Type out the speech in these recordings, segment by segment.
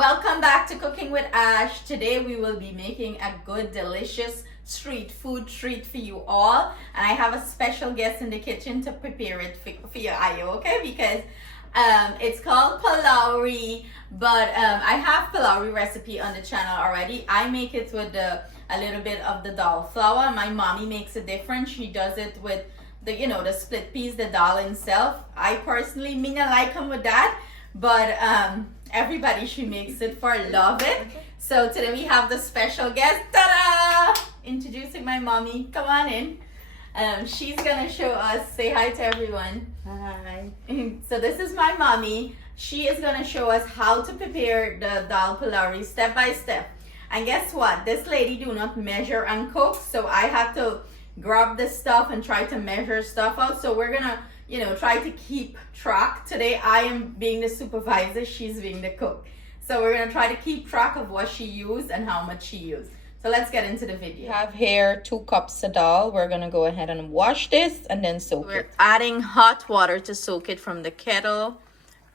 Welcome back to Cooking with Ash. Today we will be making a good, delicious street food treat for you all. And I have a special guest in the kitchen to prepare it for you, Ayo, okay? Because it's called Pholourie, but I have Pholourie recipe on the channel already. I make it with a little bit of the dal flour. My mommy makes it different. She does it with the split peas, the dal itself. I personally not like them with that, but everybody she makes it for love it. So today we have the special guest. Ta-da! Introducing my mommy. Come on in. She's gonna show us. Say hi to everyone. Hi. So this is my mommy. She is gonna show us how to prepare the dal pholourie step by step. And guess what? This lady do not measure and cook, so I have to grab this stuff and try to measure stuff out. So we're gonna try to keep track. Today I am being the supervisor, she's being the cook. So we're gonna try to keep track of what she used and how much she used. So let's get into the video. We have here 2 cups of dal. We're gonna go ahead and wash this and then soak it. We're adding hot water to soak it from the kettle.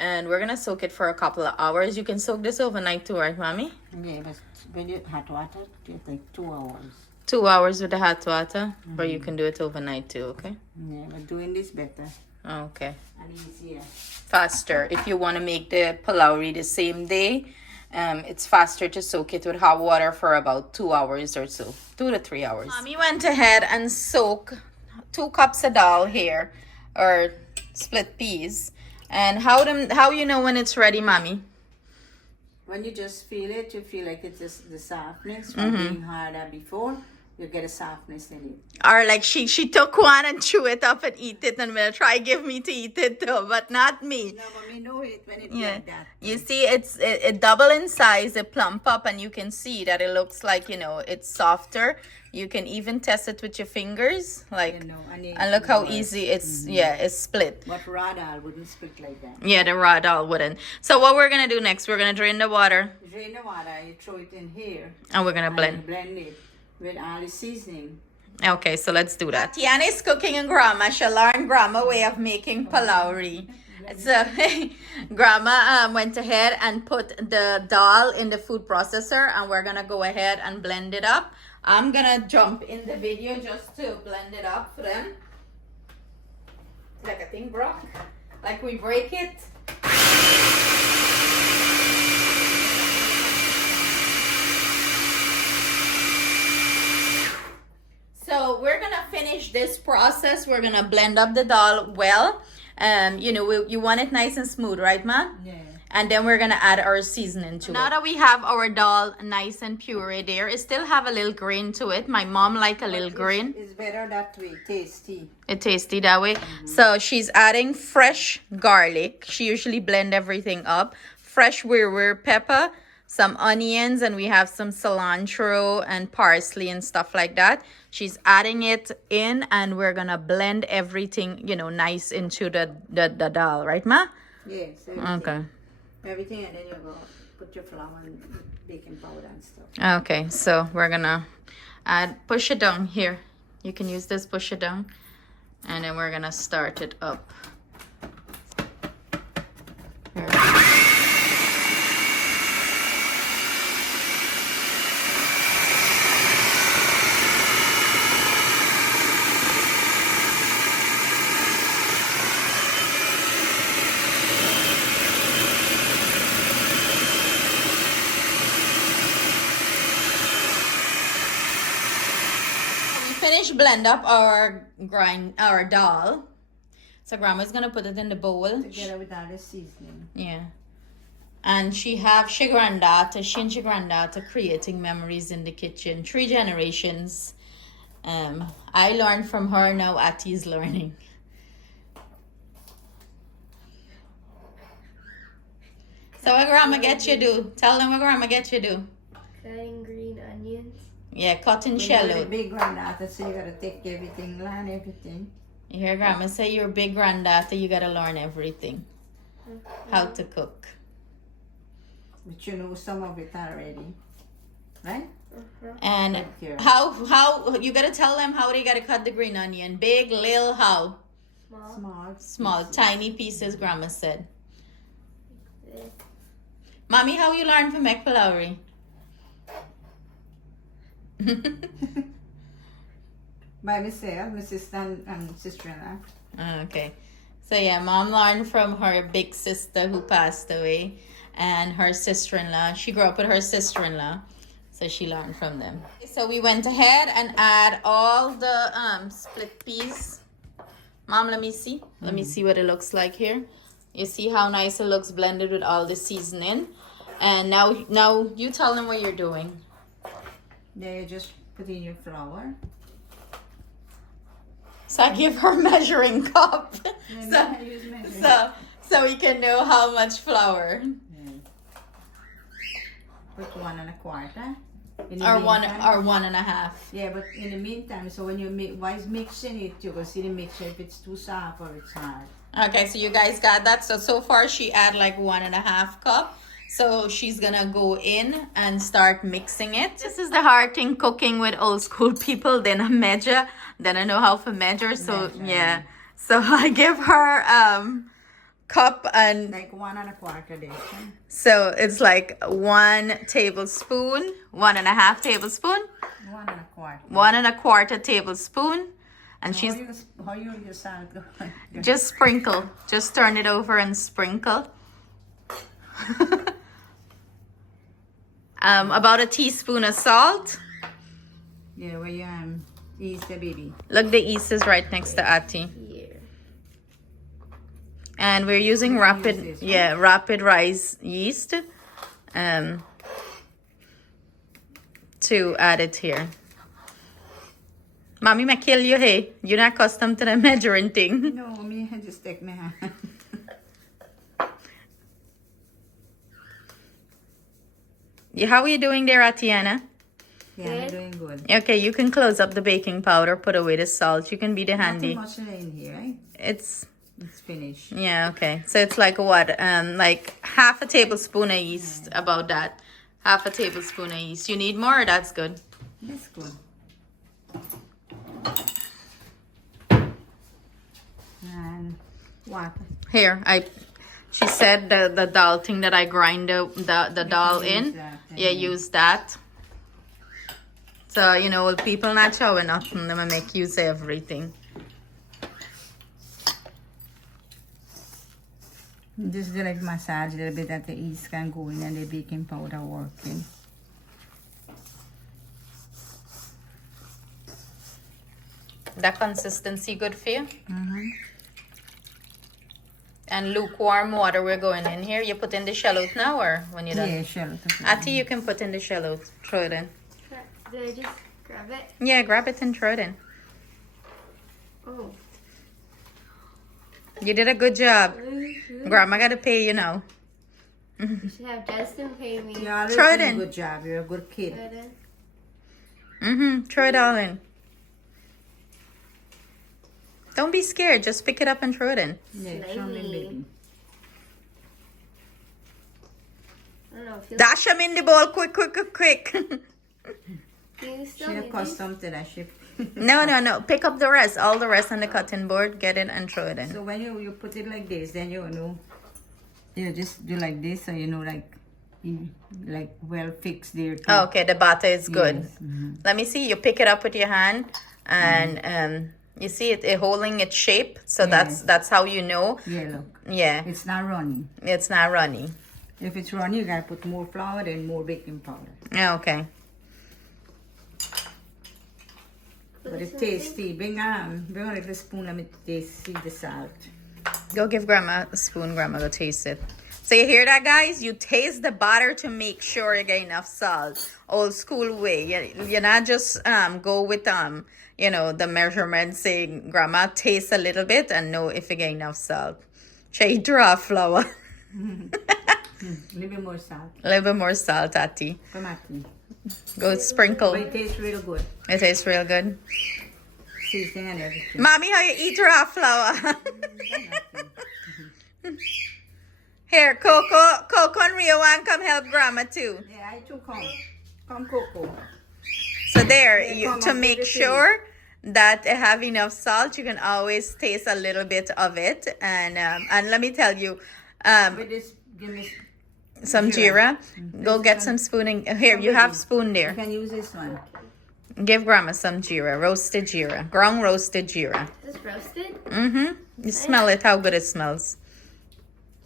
And we're gonna soak it for a couple of hours. You can soak this overnight too, right, mommy? Yeah, but when you hot water, it takes 2 hours. 2 hours with the hot water, or you can do it overnight too, okay? Yeah, but doing this better Okay. and easier. Faster. If you want to make the pholourie the same day, it's faster to soak it with hot water for about 2 hours or so. 2 to 3 hours. Mommy went ahead and soaked 2 cups of dal here, or split peas. And how you know when it's ready, mommy? When you just feel it, you feel like it's just the softness from being harder before. You get a softness in it. Or like she took one and chew it up and eat it and will try give me to eat it too, but not me. No, but we know it when it's like that. You see, it double in size, it plump up, and you can see that it looks like it's softer. You can even test it with your fingers, like, and look how easy it's it's split. But raw dal wouldn't split like that. Yeah, the raw dal wouldn't. So what we're gonna do next? We're gonna drain the water. Drain the water, you throw it in here. And we're gonna blend. And blend it with all the seasoning. Okay, so let's do that. Attiana is cooking in grandma. She learned grandma way of making pholourie. So grandma went ahead and put the dal in the food processor, and we're gonna go ahead and blend it up. I'm gonna jump in the video just to blend it up for them. Like a thing broke. Like we break it. So we're gonna finish this process. We're gonna blend up the dal well. You want it nice and smooth, right, ma? Yeah. And then we're gonna add our seasoning to it. Now that we have our dal nice and pure there, it still have a little grain to it. My mom like a little grain. It's better that way, tasty. It tasty that way. So she's adding fresh garlic. She usually blend everything up. Fresh weir pepper, some onions, and we have some cilantro and parsley and stuff like that. She's adding it in, and we're gonna blend everything, nice into the dal, right, ma? Yes. Okay. Everything, and then you go put your flour and baking powder and stuff. Okay, so we're gonna push it down here. You can use this, push it down, and then we're gonna start it up. Here. Finish blend up our dal. So grandma's gonna put it in the bowl Together with all the seasoning. Yeah. And she and she granddaughter creating memories in the kitchen. 3 generations. I learned from her, now Atti's learning. So what grandma get you do? Tell them what grandma get you do. Cutting green onions. Yeah, cutting shell You're a out. big granddaughter, so you gotta take everything, learn everything. You hear grandma say you're a big granddaughter, you gotta learn everything. How to cook. But you know some of it already, right? And Thank you. how you gotta tell them how they gotta cut the green onion. Big, little, how? Small. Small, tiny pieces, grandma said. This. Mommy, how you learn to make Pholourie? By myself, my sister and sister-in-law. Okay. So yeah, Mom learned from her big sister who passed away and her sister-in-law. She grew up with her sister-in-law. So she learned from them. So we went ahead and add all the split peas. Mom, let me see. Let me see what it looks like here. You see how nice it looks blended with all the seasoning. And now you tell them what you're doing. Then you just put in your flour. So I give her measuring cup. Yeah, I use measuring. So we can know how much flour. Yeah. Put 1 1/4. Or 1.5. Yeah, but in the meantime, so when you while mixing it, you can see the mixture if it's too soft or it's hard. Okay, so you guys got that. So far she add like 1.5 cup. So she's gonna go in and start mixing it. This is the hard thing cooking with old school people. They don't measure. They don't know how to measure. So yeah. So I give her cup and Like 1 1/4 dish. so it's like 1 tablespoon, 1.5 tablespoon, 1 1/4. 1.25 tablespoon, and So she's how you use salt? just sprinkle. Just turn it over and sprinkle. About a teaspoon of salt. Yeah, where you ease the baby. Look, the yeast is right next to Ati. Yeah. And we're using rapid rise yeast to add it here. Mommy, I kill you, hey. You're not accustomed to the measuring thing. No, me I just take my hand. How are you doing there, Attiana? Yeah, I'm Good. doing good. Okay, you can close up the baking powder, put away the salt. You can be the handy. Not too much in here, right? It's It's finished. yeah, okay. So it's like what? Like half a tablespoon of yeast, about that. Half a tablespoon of yeast. You need more, that's good. That's good. And water. Here, she said the dal thing that I grind the dal in. that, Yeah, use that. So, you know, people not showing nothing, they make use of everything. Just like massage a little bit that the yeast can go in and the baking powder working. That consistency good for you? Mm-hmm. And lukewarm water we're going in here. You put in the shallot now or when you're done? Yeah, sure. Ati, you can put in the shallot. Throw it in. Do I just grab it? Yeah, grab it and throw it in. Oh. You did a good job. Mhm. Grandma got to pay you now. You should have Justin pay me. You're always Throw it doing in. a good job. You're a good kid. Throw it all in. Don't be scared. Just pick it up and throw it in. Yeah, show me, Slimy. baby. I don't know. Feels Dash them in the bowl quick. you still She's need accustomed to that. She No. Pick up the rest. All the rest on the cutting board. Get it and throw it in. So when you put it like this, then you know, you just do like this, so you know, like well fixed there. Too. Oh, okay, the batter is good. Yes, mhm. Let me see. You pick it up with your hand, and you see it holding its shape. So Yes. that's how you know. Yeah, look, Yeah, it's not runny. it's not runny. If it's runny, you gotta put more flour and more baking powder. Yeah, okay. But it's tasty. Bring a little spoon. Let me taste, see the salt. Go give Grandma a spoon. Grandma go taste it. So you hear that, guys? You taste the batter to make sure you get enough salt. Old school way. You're not just go with you know, the measurement saying Grandma taste a little bit and know if you get enough salt. Try draw flour. A little bit more salt. A little bit more salt, Ati. Come at me. Go sprinkle. But it tastes real good. It tastes real good. Seasoning and everything. Mommy, how you eat raw flour? Here, Coco and Rio want come help Grandma too. Yeah, I too come. Come, Coco. So there, Yeah, come to on, make give it to sure that it have enough salt, you can always taste a little bit of it. And let me tell you, With this, give me. Some Jeera. jeera. Go get some spoon. Here, you have spoon You there. can use this one. Give Grandma some jeera. Roasted jeera. Ground roasted jeera. Is this roasted? Mm-hmm. You smell it, how good it smells.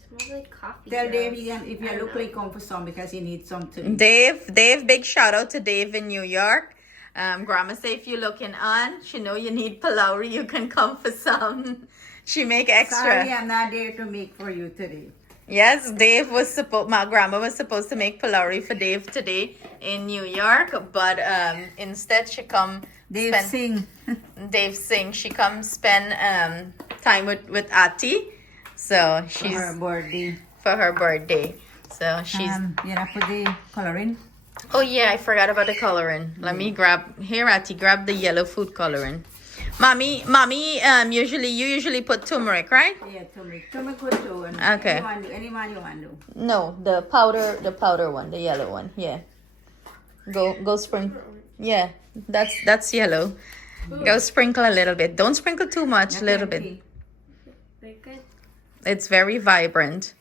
Smells like coffee. Tell Dave grounds. if you look like come for some because he needs some too. Dave, big shout out to Dave in New York. Grandma say if you're looking on, she know you need Pholourie, you can come for some. She make extra. Sorry, I'm not there to make for you today. Yes, my grandma was supposed to make Pholourie for Dave today in New York, but instead she come Dave sing. Dave sing. She comes spend time with Ati, so she's For her birthday. for her birthday. So she's. You know, put the coloring. Oh yeah, I forgot about the coloring. Let me grab here, Ati. Grab the yellow food coloring. Mommy. You usually put turmeric, right? Yeah, turmeric. Turmeric good too. And Okay. Anyone you want to do. No, the powder one, the yellow one. Yeah. Go sprinkle. Yeah, that's yellow. Go sprinkle a little bit. Don't sprinkle too much. A little bit. Okay. Very good. It's very vibrant.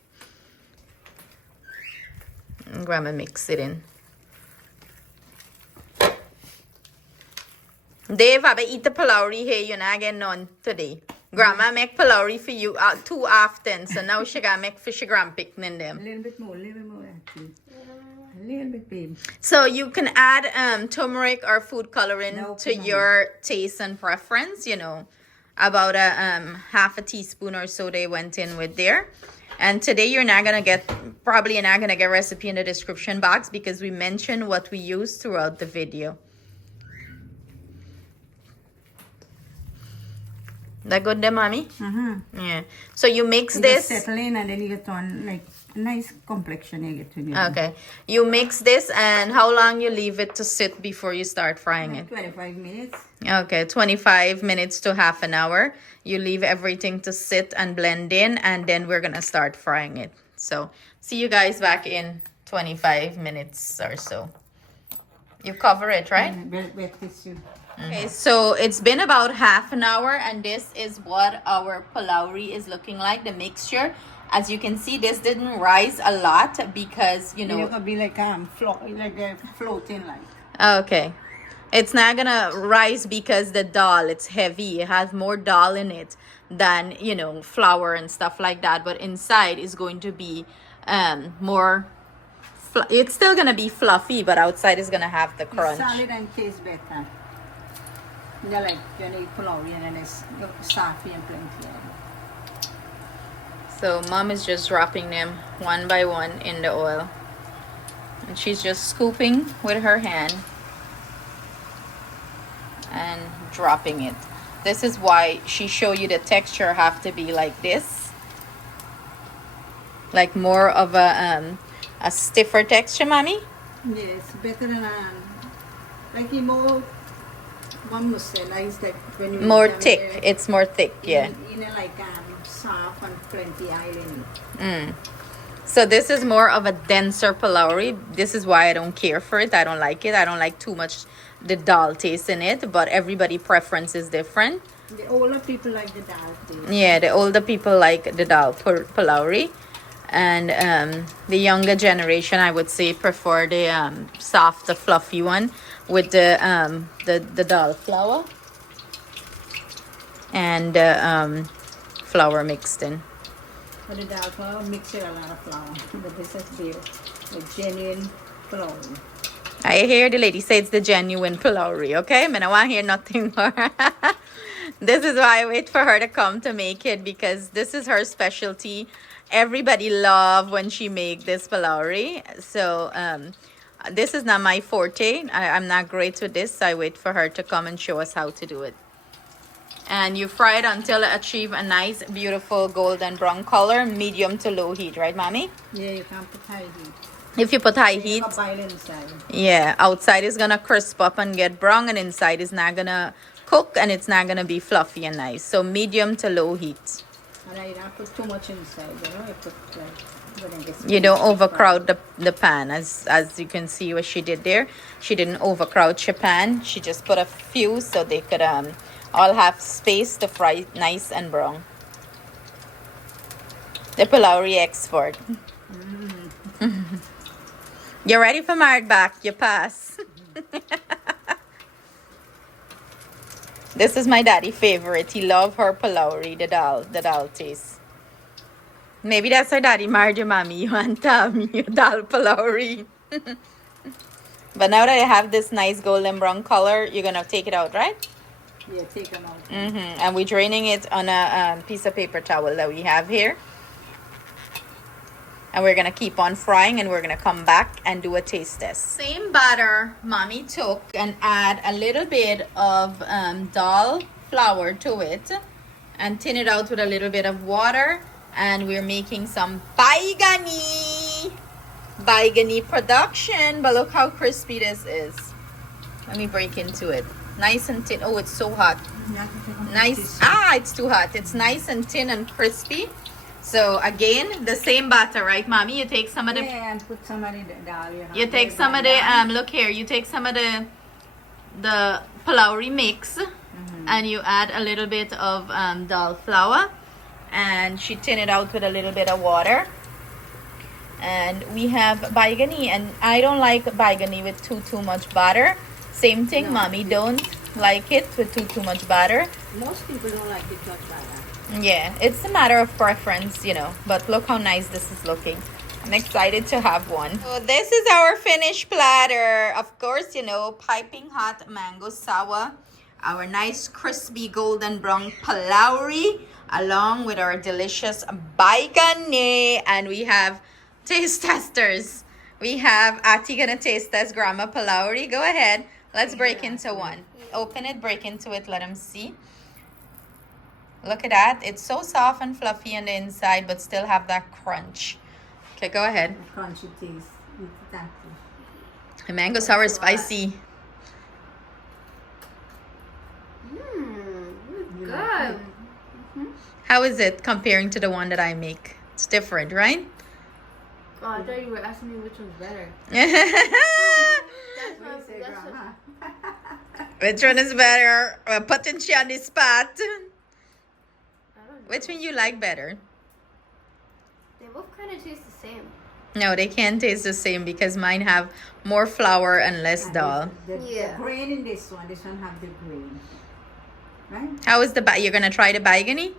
And Grandma mix it in. Dave, I eat the Pholourie here. You're not getting none today. Grandma make Pholourie for you too often, so now she gotta make fish grand picnic them. A little bit more, actually. A little bit, babe. So you can add turmeric or food coloring No, to come on. your taste and preference. You know, about a half a teaspoon or so they went in with there. And today you're not gonna get recipe in the description box because we mentioned what we use throughout the video. That good there, mommy? Mm-hmm. Yeah. So you mix You this. just settle in and then you get on like a nice complexion you get to do. Okay. You mix this and how long you leave it to sit before you start frying it? 25 minutes. Okay, 25 minutes to half an hour. You leave everything to sit and blend in and then we're gonna start frying it. So see you guys back in 25 minutes or so. You cover it, right? Wet tissue. Okay, so it's been about half an hour and this is what our Pholourie is looking like, the mixture. As you can see, this didn't rise a lot because, you know... It could be like they're floating like. Okay. It's not gonna rise because the dal, it's heavy. It has more dal in it than, you know, flour and stuff like that. But inside is going to be more... It's still gonna be fluffy, but outside is gonna have the crunch. It's solid and tastes better. You know, like you need Pholourie and then it's safi and plenty. So mom is just dropping them one by one in the oil. And she's just scooping with her hand and dropping it. This is why she showed you the texture have to be like this. Like more of a stiffer texture, mommy? Yes, better than like more one must say like that when you More eat them, thick. It's more thick, yeah. You know, like soft and plenty oil in it. So this is more of a denser Pholourie. This is why I don't care for it. I don't like it. I don't like too much the dal taste in it, but everybody preference is different. The older people like the dal taste. Yeah, the older people like the dal Pholourie, and the younger generation, I would say, prefer the softer, fluffy one with the dal flour and flour mixed in. For the dal flour, mix it a lot of flour. But this is the genuine flour. I hear the lady say it's the genuine Pholourie, okay? I don't want to hear nothing more. This is why I wait for her to come to make it because this is her specialty. Everybody love when she make this Pholourie. So this is not my forte. I'm not great with this. I wait for her to come and show us how to do it. And you fry it until it achieve a nice, beautiful golden brown color, medium to low heat, right, mommy? Yeah, you can't put high heat. If you put high heat, You can boil inside. yeah, outside is gonna crisp up and get brown, and inside is not gonna cook, and it's not gonna be fluffy and nice. So medium to low heat. And I don't put too much inside, you know. You put like when it gets You don't overcrowd the pan, as you can see what she did there. She didn't overcrowd her pan. She just put a few so they could all have space to fry nice and brown. The Pholourie expert. You're ready for married back. You pass. This is my daddy favorite. He love her Pholourie, the dal taste. Maybe that's how daddy married your mommy. You want your dal Pholourie. But now that I have this nice golden brown color, you're gonna take it out, right? Yeah, take them out. And we're draining it on a piece of paper towel that we have here. And we're gonna keep on frying, and we're gonna come back and do a taste test. Same batter mommy took and add a little bit of dal flour to it and thin it out with a little bit of water. And we're making some baigani production. But look how crispy this is. Let me break into it. Nice and thin. Oh, it's so hot. Nice. It's too hot. It's nice and thin and crispy. So again, the same batter, right, mommy? You take some of the and put some of the dal. you take some of the look here, you take some of the Pholourie mix, and you add a little bit of dal flour, and she tin it out with a little bit of water. And we have baigani, and I don't like baigani with too much butter. Same thing, mommy don't like it with too much butter. Most people don't like it much butter. Yeah, it's a matter of preference, you know. But look how nice this is looking. I'm excited to have one. So this is our finished platter. Of course, you know, piping hot mango sour. Our nice crispy golden brown Pholourie, along with our delicious baigani. And we have taste testers. We have Ati gonna taste test Grandma Pholourie. Go ahead. Let's break into one. Open it, break into it, let them see. Look at that. It's so soft and fluffy on the inside, but still have that crunch. Okay, go ahead. Crunchy taste. The mango sour is spicy. Good. How is it comparing to the one that I make? It's different, right? Oh, I thought you were asking me which one's better. Which one is better? We're putting you on the spot. Which one you like better? They both kind of taste the same. No, they can't taste the same because mine have more flour and less dal. The grain in this one have the grain. Right? How is the you're gonna try the baigani?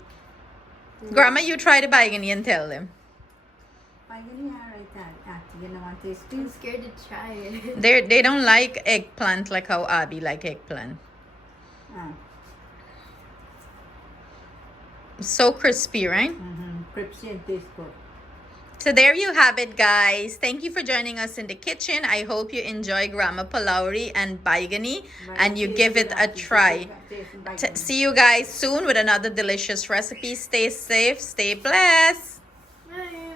Grandma, you try the baigani and tell them. Baigani, alright, you know what taste I'm is? scared to try it. They don't like eggplant like how Abby like eggplant. So crispy, right? Crispy and taste good. So there you have it, guys. Thank you for joining us in the kitchen. I hope you enjoy Grandma Pholourie and baigani, and you give it a try. See you guys soon with another delicious recipe. Stay safe, stay blessed. Bye.